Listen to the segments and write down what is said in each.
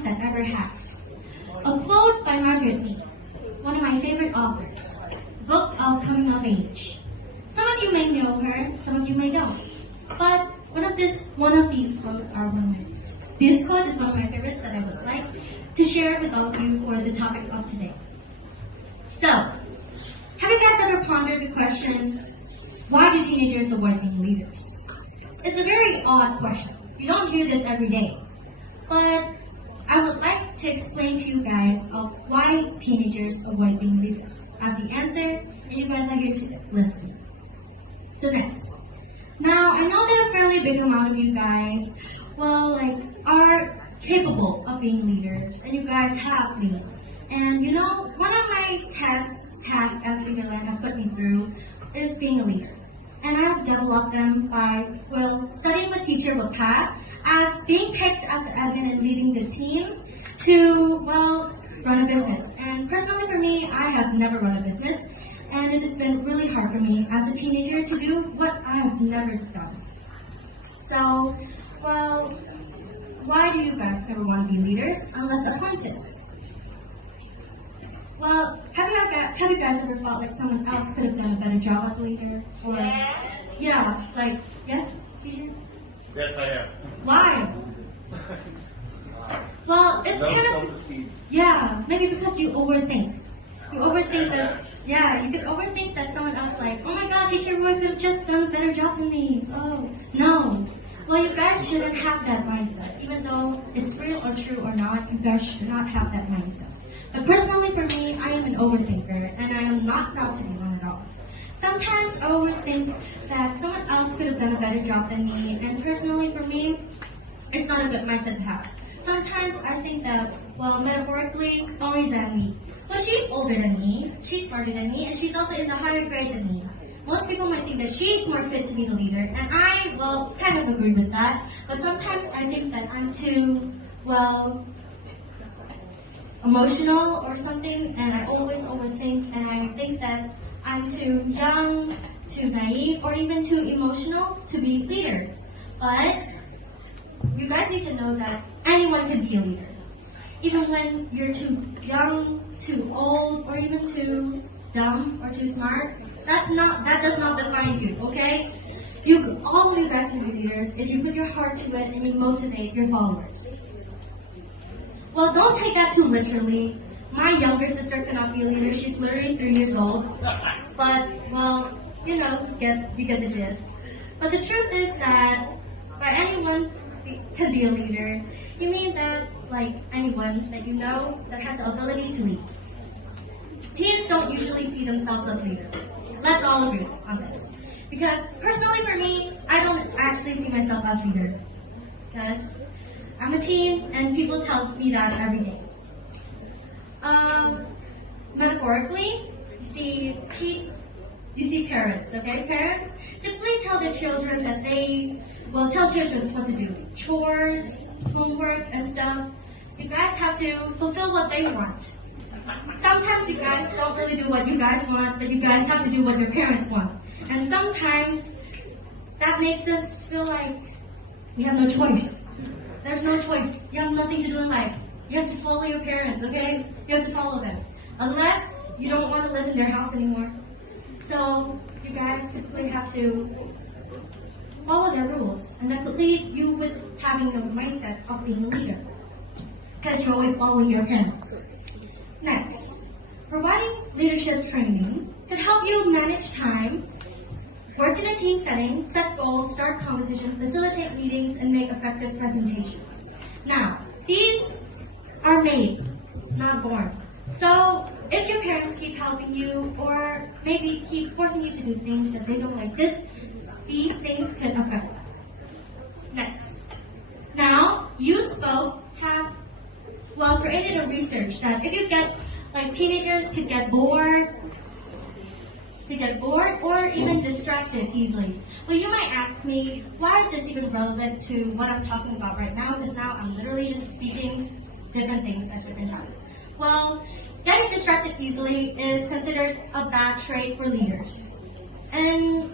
think that ever has. A quote by Margaret Mead, one of my favorite authors, book of coming of age. Some of you may know her, some of you may don't. But one of these quotes are one. This quote is one of my favorites that I would like to share with all of you for the topic of today. So, have you guys ever pondered the question, why do teenagers avoid being leaders? It's a very odd question. You don't hear this every day. But I would like to explain to you guys of why teenagers avoid being leaders. I have the answer, and you guys are here to listen. So next. Now, I know that a fairly big amount of you guys, are capable of being leaders, and you guys have lead. And you know, one of my tasks as Leaderland have put me through is being a leader. And I have developed them by, studying with Teacher Wakat, as being picked as an admin and leading the team to, run a business. And personally for me, I have never run a business, and it has been really hard for me as a teenager to do what I have never done. So, why do you guys never want to be leaders unless appointed? Well, have you guys ever felt like someone else could have done a better job as a leader? Or, yes, teacher? Yes, I have. Why? Well, it's maybe because you overthink. You could overthink that someone else oh my god, Teacher Roy could have just done a better job than me. Oh, no. Well, you guys shouldn't have that mindset. Even though it's real or true or not, you guys should not have that mindset. But personally for me, I am an overthinker, and I am not proud to be one at all. Sometimes I overthink that someone else could have done a better job than me, and personally for me, it's not a good mindset to have. Sometimes I think that, metaphorically, don't resent me. Well, she's older than me, she's smarter than me, and she's also in the higher grade than me. Most people might think that she's more fit to be the leader, and I, kind of agree with that. But sometimes I think that I'm too, emotional or something, and I always overthink, and I think that I'm too young, too naive, or even too emotional to be leader. But you guys need to know that anyone can be a leader. Even when you're too young, too old, or even too dumb or too smart, that does not define you, okay? All of you guys can be leaders if you put your heart to it and you motivate your followers. Well, don't take that too literally. My younger sister cannot be a leader. She's literally 3 years old. But, you get the gist. But the truth is that by anyone can be a leader, you mean that, anyone that you know that has the ability to lead. Teens don't usually see themselves as leaders. Let's all agree on this. Because personally for me, I don't actually see myself as leader. Because I'm a teen, and people tell me that every day. Metaphorically, you see parents, okay? Parents typically tell their children that tell children what to do. Chores, homework, and stuff. You guys have to fulfill what they want. Sometimes you guys don't really do what you guys want, but you guys have to do what your parents want. And sometimes that makes us feel like we have no choice. There's no choice. You have nothing to do in life. You have to follow your parents, okay? You have to follow them. Unless you don't want to live in their house anymore. So you guys typically have to follow their rules. And that could lead you with having the mindset of being a leader. Because you're always following your parents. Next, providing leadership training can help you manage time, work in a team setting, set goals, start conversation, facilitate meetings, and make effective presentations. Now, these are made, not born. So, if your parents keep helping you, or maybe keep forcing you to do things that they don't like, these things can affect them. Next. Now, Youth Spoke have created a research that if you get, teenagers could get bored, or even distracted easily. Well, you might ask me, why is this even relevant to what I'm talking about right now? Because now I'm literally just speaking different things at different times. Well, getting distracted easily is considered a bad trait for leaders. And,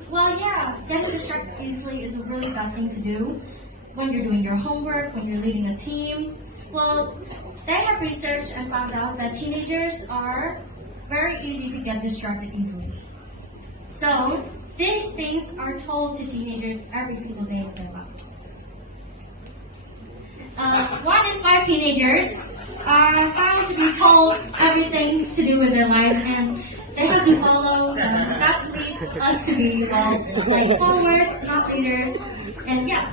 getting distracted easily is a really bad thing to do when you're doing your homework, when you're leading a team. Well, they have researched and found out that teenagers are very easy to get distracted easily. So, these things are told to teenagers every single day of their lives. 1 in 5 teenagers are found to be told everything to do with their life, and they have to follow. That leads us to be like followers, not leaders, and yeah.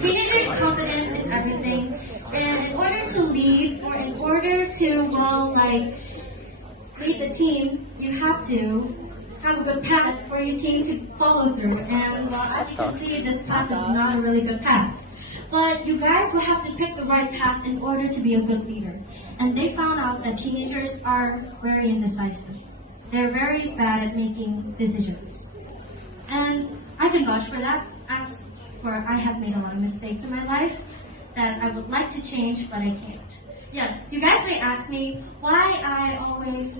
Teenagers' confidence is everything, and in order to lead or in order to lead the team, you have to have a good path for your team to follow through. And as you can see, this path is not a really good path. But you guys will have to pick the right path in order to be a good leader. And they found out that teenagers are very indecisive. They're very bad at making decisions. And I can vouch for that, as for I have made a lot of mistakes in my life that I would like to change, but I can't. Yes, you guys may ask me why I always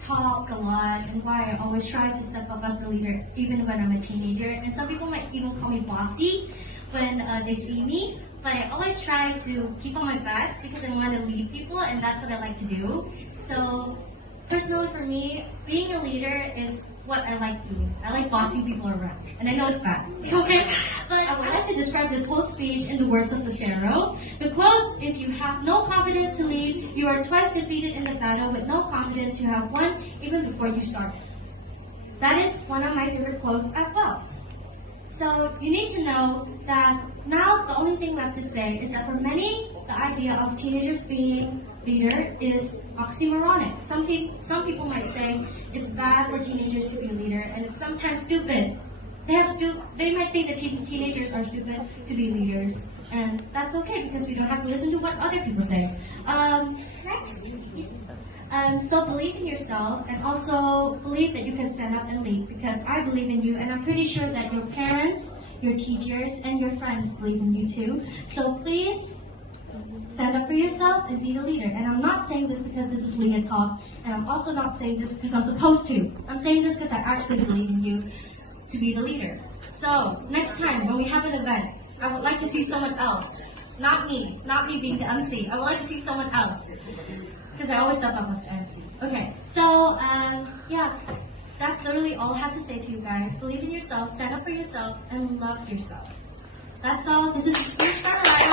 talk a lot and why I always try to step up as the leader even when I'm a teenager. And some people might even call me bossy when they see me, but I always try to keep on my best because I want to lead people, and that's what I like to do. So personally for me, being a leader is what I like doing. I like bossing people around, and I know it's bad, okay? But I would like to describe this whole speech in the words of Cicero. The quote, "If you have no confidence to lead, you are twice defeated in the battle. With no confidence, you have won even before you started." That is one of my favorite quotes as well. So you need to know that now the only thing left to say is that for many, the idea of teenagers being leader is oxymoronic. Some people might say it's bad for teenagers to be a leader, and it's sometimes stupid. They might think that teenagers are stupid to be leaders, and that's okay because we don't have to listen to what other people say. Next. So believe in yourself, and also believe that you can stand up and lead, because I believe in you, and I'm pretty sure that your parents, your teachers, and your friends believe in you too. So please stand up for yourself and be the leader. And I'm not saying this because this is leader talk, and I'm also not saying this because I'm supposed to. I'm saying this because I actually believe in you to be the leader. So next time when we have an event, I would like to see someone else. Not me being the MC. I would like to see someone else. Because I always step up as the MC. Okay, so yeah, that's literally all I have to say to you guys. Believe in yourself, stand up for yourself, and love yourself. That's all. This is Speech by Mariah.